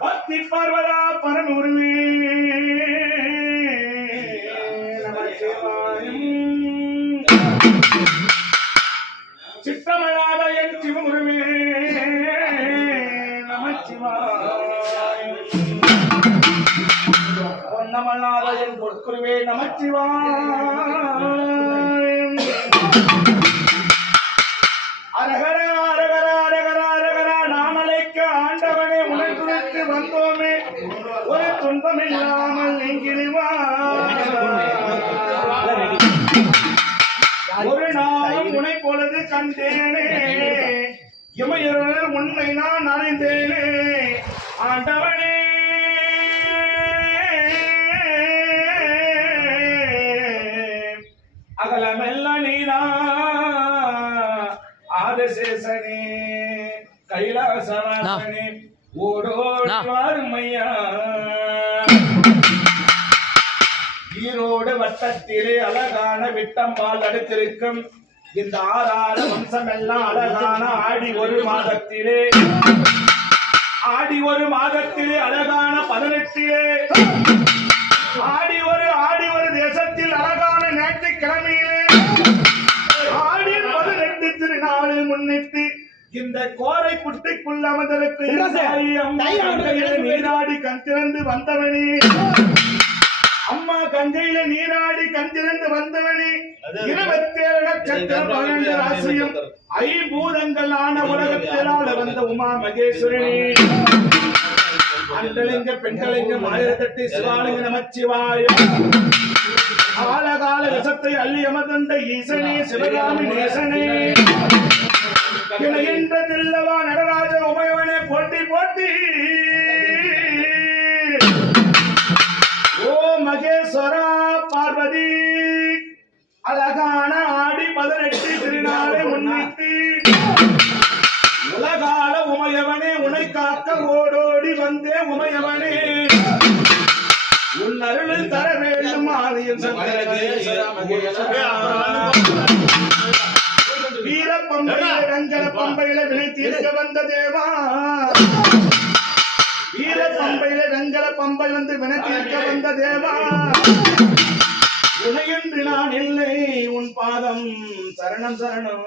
பக்தி பார்வதா பரனுருவே சித்தமழாத என் சிவமுருவே நமச்சிவாயம் பொன்னமழாத என் பொற்குருவே நமச்சிவாயம் அரகர அரகர அரகர அரகர நாமலைக்கு ஆண்டவனே உனக்கு குறித்து வந்தோமே ஒரு துன்பம் இல்லாமல் நீங்கிடுவா ஒரு நாளும் உனை பொழுது கண்டேனே இமையருள் உண்மை நான் அறிந்தேனே ஆண்டவனே அகலமெல்லாம் நீரா ஆதசேசனே கைலாசவாசனே ஓடோடி வாருமையா ஈரோடு வட்டத்திலே அழகான விட்டம்பால் அடுத்திருக்கும் இந்த ஆறார வம்சம் எல்லாம் அழகான ஆடி ஒரு மாதத்திலே அழகான 18 ஆடி ஒரு தேசத்தில் அழகான ஞாயிற்றுக்கிழமையிலே ஆடி 18 திருநாளில் முன்னிட்டு இந்த கோரை குட்டிக்குள் அமர்ந்திருக்கு நீராடி கண் திறந்து வந்தவனே அம்மா கங்கையில நீராடி கண் திறந்து வந்தவனே 27 நட்சத்திரம் 12 ராசியும் ஐம்பூதங்கள் ஆன உலகத்திலால வந்த உமா மகேஸ்வரனே ஆண்களிங்க பெண்களிங்க ஆயிரத்தெட்டு சிவாலிங்க நமச்சிவாயம் ஆலகால விஷத்தை அள்ளி அமர்ந்த ஈசனே சிவகாமி நேசனே இணைகின்ற தில்லவா நடராஜ உமையவனே போட்டி போட்டி ஓ மகேஸ்வரா பார்வதி அழகான ஆடி 18 திருநாளை முன்னிட்டு உலகால உமையவனே உனை காக்க ஓடோடி வந்தே உமையவனே உன் அருளில் தர வேண்டும் ஆதியும் வீரப்பம்பையில ரங்கல பம்பையில வினை தீர்க்க வந்த தேவா வீரப்பம்பையில வெங்கல பம்பை வந்து வினை தீர்க்க வந்த தேவா உனையென்று நான் இல்லை உன் பாதம் சரணம் சரணம்